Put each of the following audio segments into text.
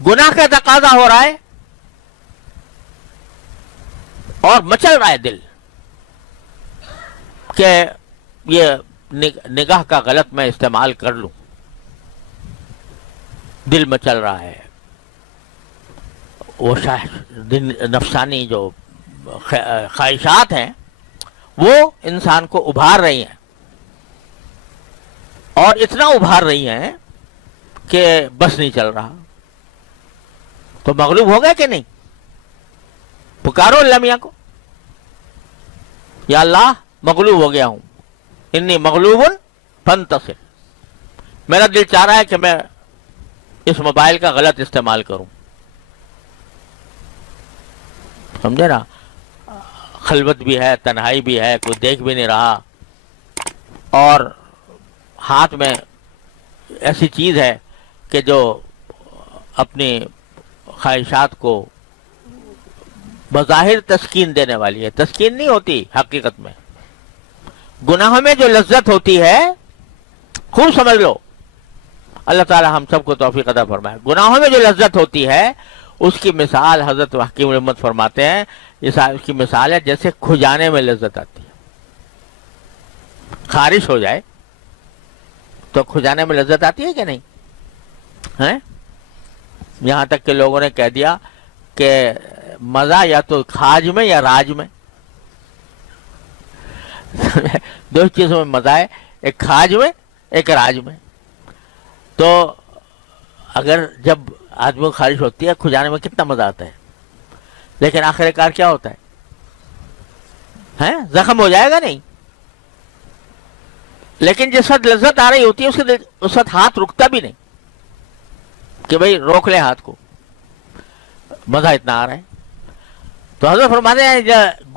گناہ کا تقاضا ہو رہا ہے اور مچل رہا ہے دل کہ یہ نگاہ کا غلط میں استعمال کر لوں. دل مچل رہا ہے. وہ نفسانی جو خواہشات ہیں وہ انسان کو ابھار رہی ہیں، اور اتنا ابھار رہی ہیں کہ بس نہیں چل رہا. تو مغلوب ہو گئے کہ نہیں؟ پکارو اللہ میاں کو، یا اللہ مغلوب ہو گیا ہوں، انی مغلوب فانتصر. میرا دل چاہ رہا ہے کہ میں اس موبائل کا غلط استعمال کروں. سمجھے نا؟ خلوت بھی ہے، تنہائی بھی ہے، کوئی دیکھ بھی نہیں رہا، اور ہاتھ میں ایسی چیز ہے کہ جو اپنی خواہشات کو بظاہر تسکین دینے والی ہے. تسکین نہیں ہوتی حقیقت میں. گناہوں میں جو لذت ہوتی ہے، خوب سمجھ لو، اللہ تعالی ہم سب کو توفیق عطا فرمائے. گناہوں میں جو لذت ہوتی ہے اس کی مثال حضرت حکیم الامت فرماتے ہیں، اس کی مثال ہے جیسے کھجانے میں لذت آتی ہے. خارش ہو جائے تو کھجانے میں لذت آتی ہے کہ نہیں ہیں؟ یہاں تک کہ لوگوں نے کہہ دیا کہ مزہ یا تو کھاج میں یا راج میں. دو چیزوں میں مزہ ہے، ایک کھاج میں ایک راج میں. تو اگر جب آدمی کو خارش ہوتی ہے کھجانے میں کتنا مزہ آتا ہے، لیکن آخر کار کیا ہوتا ہے؟ زخم ہو جائے گا نہیں. لیکن جس وقت لذت آ رہی ہوتی ہے اس وقت ہاتھ رکتا بھی نہیں کہ بھئی روک لے ہاتھ کو، مزہ اتنا آ رہا ہے. تو حضرت فرماتے ہیں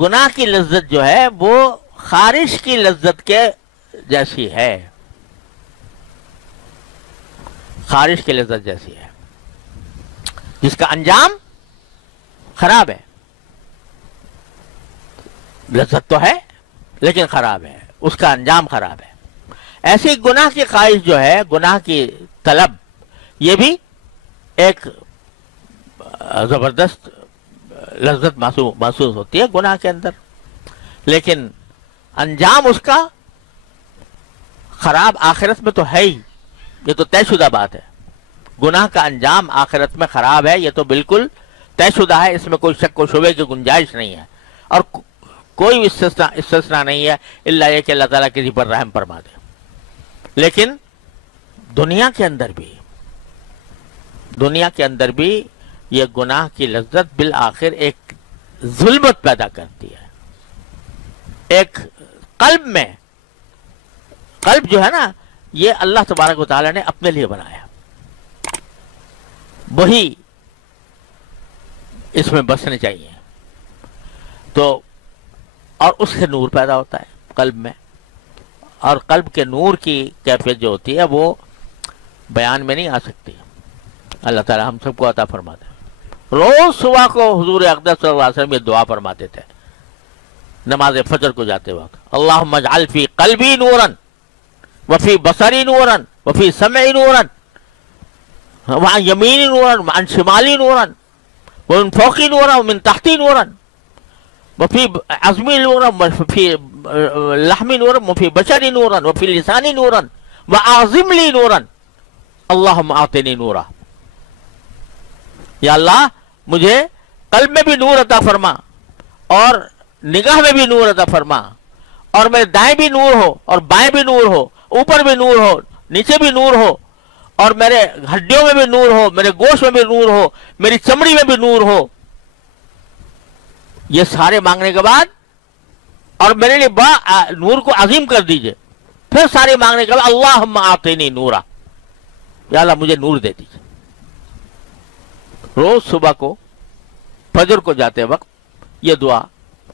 گناہ کی لذت جو ہے وہ خارش کی لذت کے جیسی ہے. خارش کی لذت جیسی ہے جس کا انجام خراب ہے. لذت تو ہے لیکن خراب ہے، اس کا انجام خراب ہے. ایسی گناہ کی خواہش جو ہے، گناہ کی طلب، یہ بھی ایک زبردست لذت محسوس ہوتی ہے گناہ کے اندر، لیکن انجام اس کا خراب آخرت میں تو ہے ہی. یہ تو طے شدہ بات ہے. گناہ کا انجام آخرت میں خراب ہے، یہ تو بالکل طے شدہ ہے، اس میں کوئی شک و شبے کی گنجائش نہیں ہے، اور کوئی استثناء نہیں ہے الا یہ کہ اللہ تعالیٰ کسی پر رحم فرما دے. لیکن دنیا کے اندر بھی یہ گناہ کی لذت بالآخر ایک ظلمت پیدا کرتی ہے. ایک قلب جو ہے نا، یہ اللہ تبارک و تعالیٰ نے اپنے لیے بنایا، وہی اس میں بسنے چاہیے. تو اور اس سے نور پیدا ہوتا ہے قلب میں، اور قلب کے نور کی کیفیت جو ہوتی ہے وہ بیان میں نہیں آ سکتی. اللہ تعالی ہم سب کو عطا فرماتے ہیں. روز صبح کو حضور اقدس صلی اللہ علیہ وسلم یہ دعا فرماتے تھے نماز فجر کو جاتے وقت، اللہم اجعل فی قلبی نورا وفی بصری نورا وفی سمعی نورا وعن یمینی نورا وعن شمالی نورا ومن فوقی نورا ومن تحتی نورا وفی عظمی نورا وفی لحمی نورا وفی بشری نورا وفی لسانی نورا واعظم لی نورا اللہم آتنی نورا. یا اللہ مجھے قلب میں بھی نور عطا فرما، اور نگاہ میں بھی نور عطا فرما، اور میرے دائیں بھی نور ہو اور بائیں بھی نور ہو، اوپر بھی نور ہو نیچے بھی نور ہو، اور میرے ہڈیوں میں بھی نور ہو، میرے گوشت میں بھی نور ہو، میری چمڑی میں بھی نور ہو. یہ سارے مانگنے کے بعد، اور میرے لیے بڑا نور کو عظیم کر دیجئے، پھر سارے مانگنے کے بعد اللہم آتنی نورا، یا اللہ مجھے نور دے دیجئے. روز صبح کو فجر کو جاتے وقت یہ دعا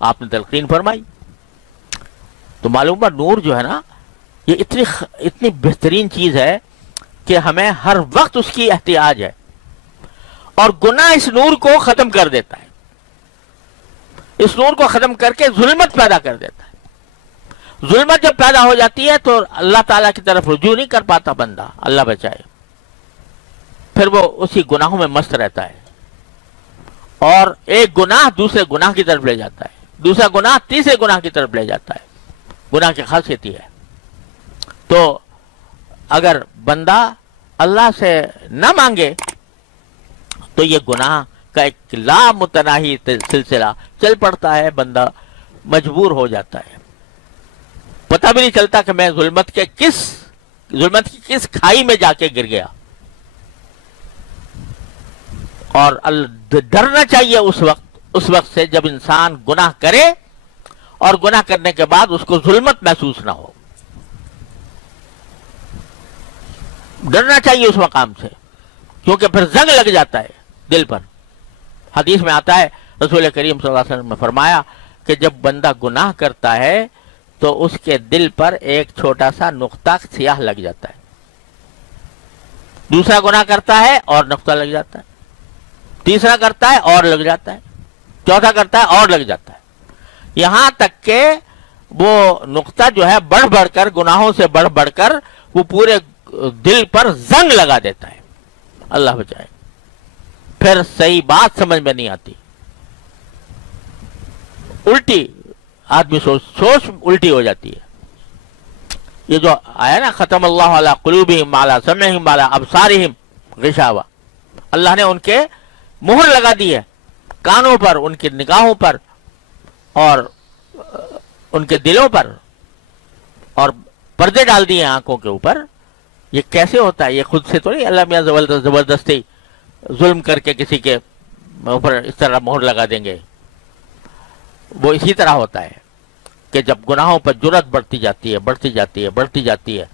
آپ نے تلقین فرمائی. تو معلوم ہے نور جو ہے نا، یہ اتنی بہترین چیز ہے کہ ہمیں ہر وقت اس کی احتیاج ہے، اور گناہ اس نور کو ختم کر دیتا ہے. اس نور کو ختم کر کے ظلمت پیدا کر دیتا ہے. ظلمت جب پیدا ہو جاتی ہے تو اللہ تعالیٰ کی طرف رجوع نہیں کر پاتا بندہ، اللہ بچائے. پھر وہ اسی گناہوں میں مست رہتا ہے، اور ایک گناہ دوسرے گناہ کی طرف لے جاتا ہے، دوسرا گناہ تیسرے گناہ کی طرف لے جاتا ہے۔ گناہ کی خاصیت یہ ہے۔ تو اگر بندہ اللہ سے نہ مانگے تو یہ گناہ کا ایک لامتناہی سلسلہ چل پڑتا ہے، بندہ مجبور ہو جاتا ہے، پتہ بھی نہیں چلتا کہ میں ظلمت کی کس کھائی میں جا کے گر گیا۔ اور ڈرنا چاہیے اس وقت سے جب انسان گناہ کرے اور گناہ کرنے کے بعد اس کو ظلمت محسوس نہ ہو۔ ڈرنا چاہیے اس مقام سے، کیونکہ پھر زنگ لگ جاتا ہے دل پر۔ حدیث میں آتا ہے، رسول کریم صلی اللہ علیہ وسلم نے فرمایا کہ جب بندہ گناہ کرتا ہے تو اس کے دل پر ایک چھوٹا سا نقطہ سیاہ لگ جاتا ہے، دوسرا گناہ کرتا ہے اور نقطہ لگ جاتا ہے، تیسرا کرتا ہے اور لگ جاتا ہے، چوتھا کرتا ہے اور لگ جاتا ہے، یہاں تک کہ وہ نقطہ جو ہے بڑھ بڑھ کر، گناہوں سے بڑھ بڑھ کر وہ پورے دل پر زنگ لگا دیتا ہے۔ اللہ بچائے، پھر صحیح بات سمجھ میں نہیں آتی، الٹی آدمی سوچ الٹی ہو جاتی ہے۔ یہ جو آیا نا، ختم اللہ علی قلوبہم علی سمعہم علی ابصارہم غشاوہ، اللہ نے ان کے مہر لگا دی ہے کانوں پر، ان کی نگاہوں پر اور ان کے دلوں پر، اور پردے ڈال دیے آنکھوں کے اوپر۔ یہ کیسے ہوتا ہے؟ یہ خود سے تو نہیں، اللہ میاں زبردستی ظلم کر کے کسی کے اوپر اس طرح مہر لگا دیں گے۔ وہ اسی طرح ہوتا ہے کہ جب گناہوں پر جرأت بڑھتی جاتی ہے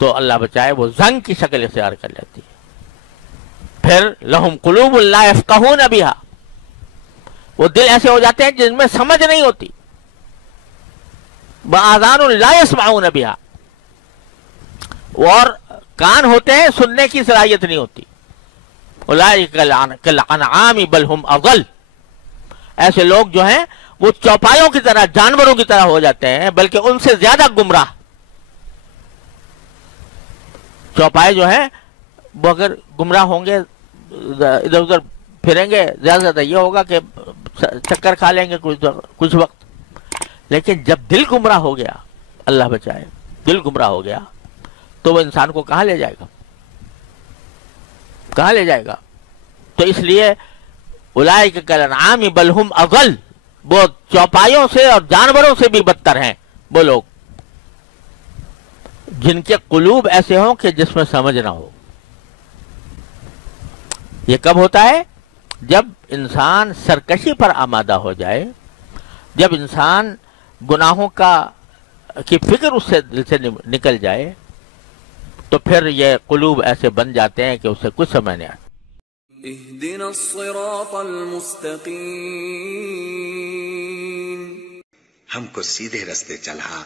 تو اللہ بچائے وہ زنگ کی شکل اختیار کر لیتی ہے۔ پھر لہم قلوب لا یفقہون بہا، وہ دل ایسے ہو جاتے ہیں جن میں سمجھ نہیں ہوتی، وآذان لا یسمعون بہا، اور کان ہوتے ہیں سننے کی صلاحیت نہیں ہوتی۔ اولئک کالانعام بل ہم اضل، ایسے لوگ جو ہیں وہ چوپایوں کی طرح، جانوروں کی طرح ہو جاتے ہیں، بلکہ ان سے زیادہ گمراہ۔ چوپائے جو ہیں وہ اگر گمراہ ہوں گے، ادھر ادھر پھریں گے، زیادہ سے زیادہ یہ ہوگا کہ چکر کھا لیں گے کچھ وقت، لیکن جب دل گمراہ ہو گیا، اللہ بچائے، دل گمراہ ہو گیا تو وہ انسان کو کہاں لے جائے گا؟ تو اس لیے اولئک کالانعام بل ہم اضل، وہ چوپایوں سے اور جانوروں سے بھی بدتر ہیں وہ لوگ جن کے قلوب ایسے ہوں کہ جس میں سمجھ نہ ہو۔ یہ کب ہوتا ہے؟ جب انسان سرکشی پر آمادہ ہو جائے، جب انسان گناہوں کی فکر اس سے دل سے نکل جائے، تو پھر یہ قلوب ایسے بن جاتے ہیں کہ اسے کچھ سمجھ نہیں آتا۔ اہدنا الصراط المستقیم، ہم کو سیدھے رستے چلا